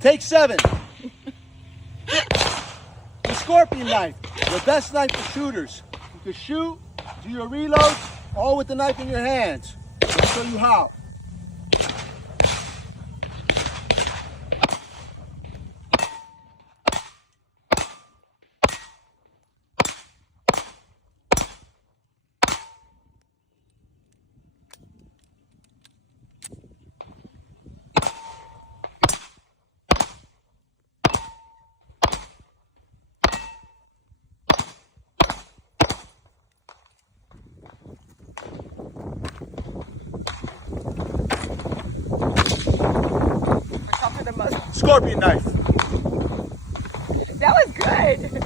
Take 7. The scorpion knife, the best knife for shooters. You can shoot, do your reloads, all with the knife in your hands. I'll show you how. Scorpion knife. That was good.